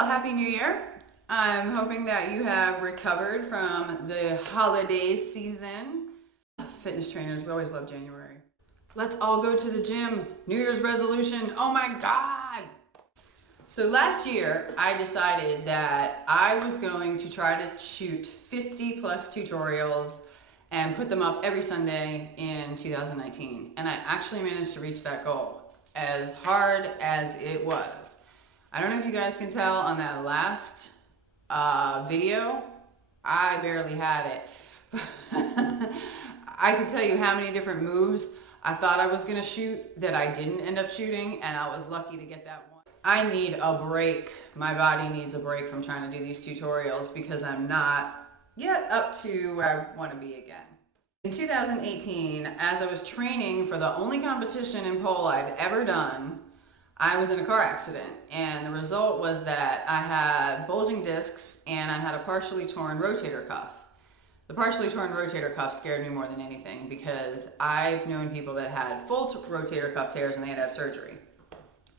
Well, Happy New Year. I'm hoping that you have recovered from the holiday season. Fitness trainers, we always love January. Let's all go to the gym. New Year's resolution. Oh my God. So last year, I decided that I was going to try to shoot 50 plus tutorials and put them up every Sunday in 2019. And I actually managed to reach that goal, as hard as it was. I don't know if you guys can tell on that last video, I barely had it. I could tell you how many different moves I thought I was gonna shoot that I didn't end up shooting, and I was lucky to get that one. I need a break. My body needs a break from trying to do these tutorials because I'm not yet up to where I want to be again. In 2018, as I was training for the only competition in pole I've ever done, I was in a car accident, and the result was that I had bulging discs and I had a partially torn rotator cuff. The partially torn rotator cuff scared me more than anything because I've known people that had full rotator cuff tears and they had to have surgery.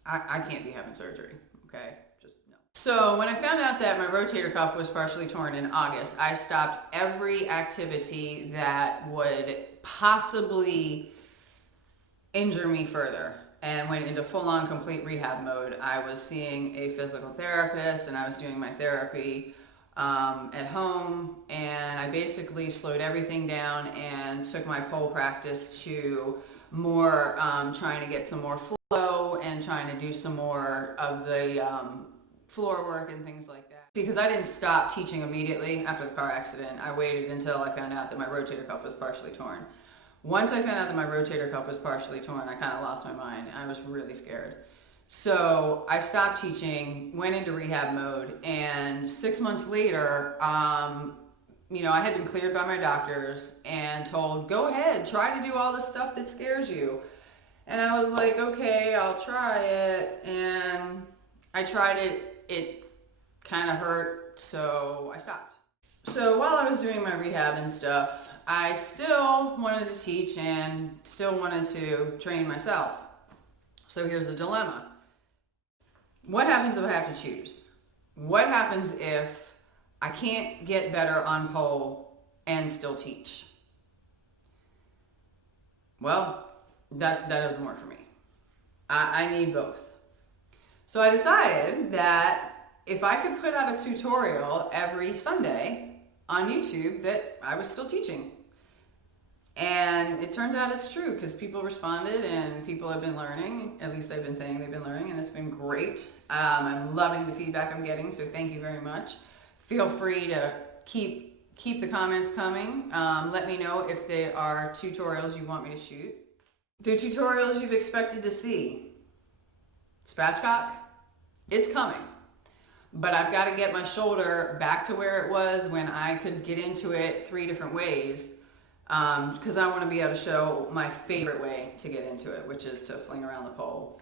I can't be having surgery, okay? Just no. So when I found out that my rotator cuff was partially torn in August, I stopped every activity that would possibly injure me further and went into full-on complete rehab mode. I was seeing a physical therapist and I was doing my therapy at home, and I basically slowed everything down and took my pole practice to more trying to get some more flow and trying to do some more of the floor work and things like that. Because I didn't stop teaching immediately after the car accident. I waited until I found out that my rotator cuff was partially torn. Once I found out that my rotator cuff was partially torn, I kind of lost my mind. I was really scared. So I stopped teaching, went into rehab mode, and 6 months later, I had been cleared by my doctors and told, go ahead, try to do all the stuff that scares you. And I was like, okay, I'll try it. And I tried it. It kind of hurt, so I stopped. So while I was doing my rehab and stuff, I still wanted to teach and still wanted to train myself. So here's the dilemma. What happens if I have to choose? What happens if I can't get better on pole and still teach? Well, that doesn't work for me. I need both. So I decided that if I could put out a tutorial every Sunday on YouTube, that I was still teaching. And it turns out it's true because people responded and people have been learning. At least they've been saying they've been learning, and it's been great. I'm loving the feedback I'm getting, so thank you very much. Feel free to keep the comments coming. Let me know if there are tutorials you want me to shoot. The tutorials you've expected to see. Spatchcock, it's coming. But I've got to get my shoulder back to where it was when I could get into it 3 different ways. Because I want to be able to show my favorite way to get into it, which is to fling around the pole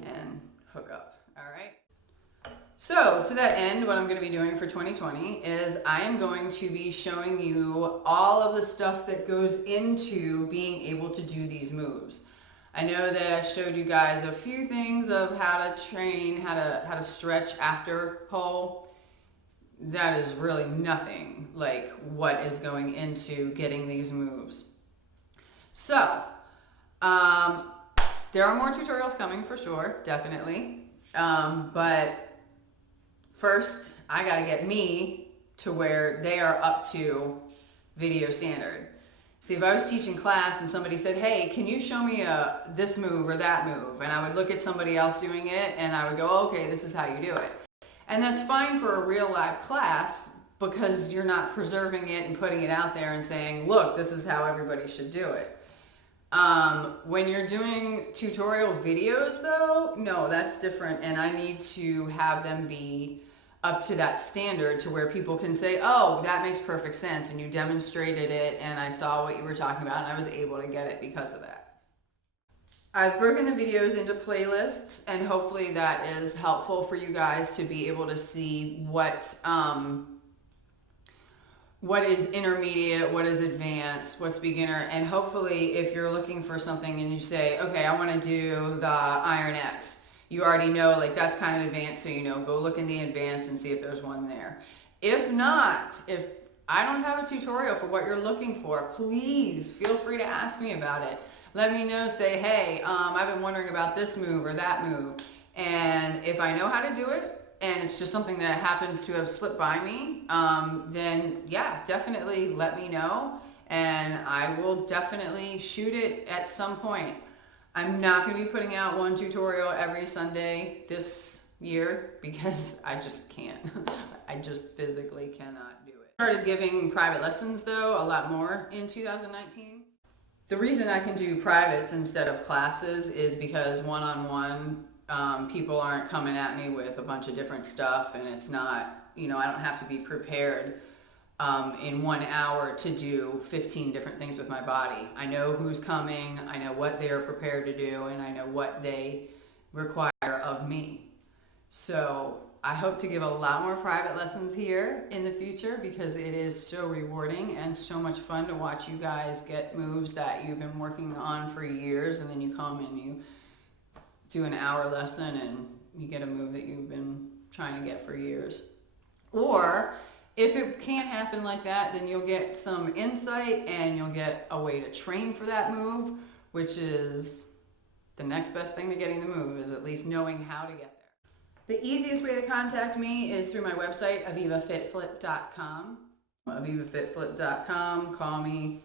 and hook up. All right. So to that end, what I'm going to be doing for 2020 is I am going to be showing you all of the stuff that goes into being able to do these moves. I know that I showed you guys a few things of how to train, how to stretch after pole. That is really nothing like what is going into getting these moves. So, there are more tutorials coming for sure, definitely. But first, I gotta get me to where they are up to video standard. See, if I was teaching class and somebody said, hey, can you show me this move or that move? And I would look at somebody else doing it and I would go, okay, this is how you do it. And that's fine for a real live class because you're not preserving it and putting it out there and saying, look, this is how everybody should do it. When you're doing tutorial videos though, no, that's different, and I need to have them be up to that standard to where people can say, oh, that makes perfect sense, and you demonstrated it and I saw what you were talking about and I was able to get it because of that. I've broken the videos into playlists, and hopefully that is helpful for you guys to be able to see what is intermediate, what is advanced, what's beginner, and hopefully if you're looking for something and you say, okay, I want to do the Iron X, you already know, like that's kind of advanced, so you know, go look in the advanced and see if there's one there. If not, if I don't have a tutorial for what you're looking for, please feel free to ask me about it. Let me know, say, hey, I've been wondering about this move or that move. And if I know how to do it, and it's just something that happens to have slipped by me, then yeah, definitely let me know. And I will definitely shoot it at some point. I'm not going to be putting out one tutorial every Sunday this year because I just can't. I just physically cannot do it. Started giving private lessons though a lot more in 2019. The reason I can do privates instead of classes is because one-on-one people aren't coming at me with a bunch of different stuff, and it's not, you know, I don't have to be prepared in 1 hour to do 15 different things with my body. I know who's coming, I know what they're prepared to do, and I know what they require of me. So I hope to give a lot more private lessons here in the future because it is so rewarding and so much fun to watch you guys get moves that you've been working on for years, and then you come and you do an hour lesson and you get a move that you've been trying to get for years. Or if it can't happen like that, then you'll get some insight and you'll get a way to train for that move, which is the next best thing to getting the move, is at least knowing how to get there. The easiest way to contact me is through my website, avivafitflip.com. avivafitflip.com, call me,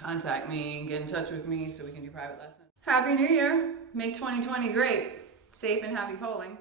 contact me, get in touch with me so we can do private lessons. Happy New Year! Make 2020 great. Safe and happy polling.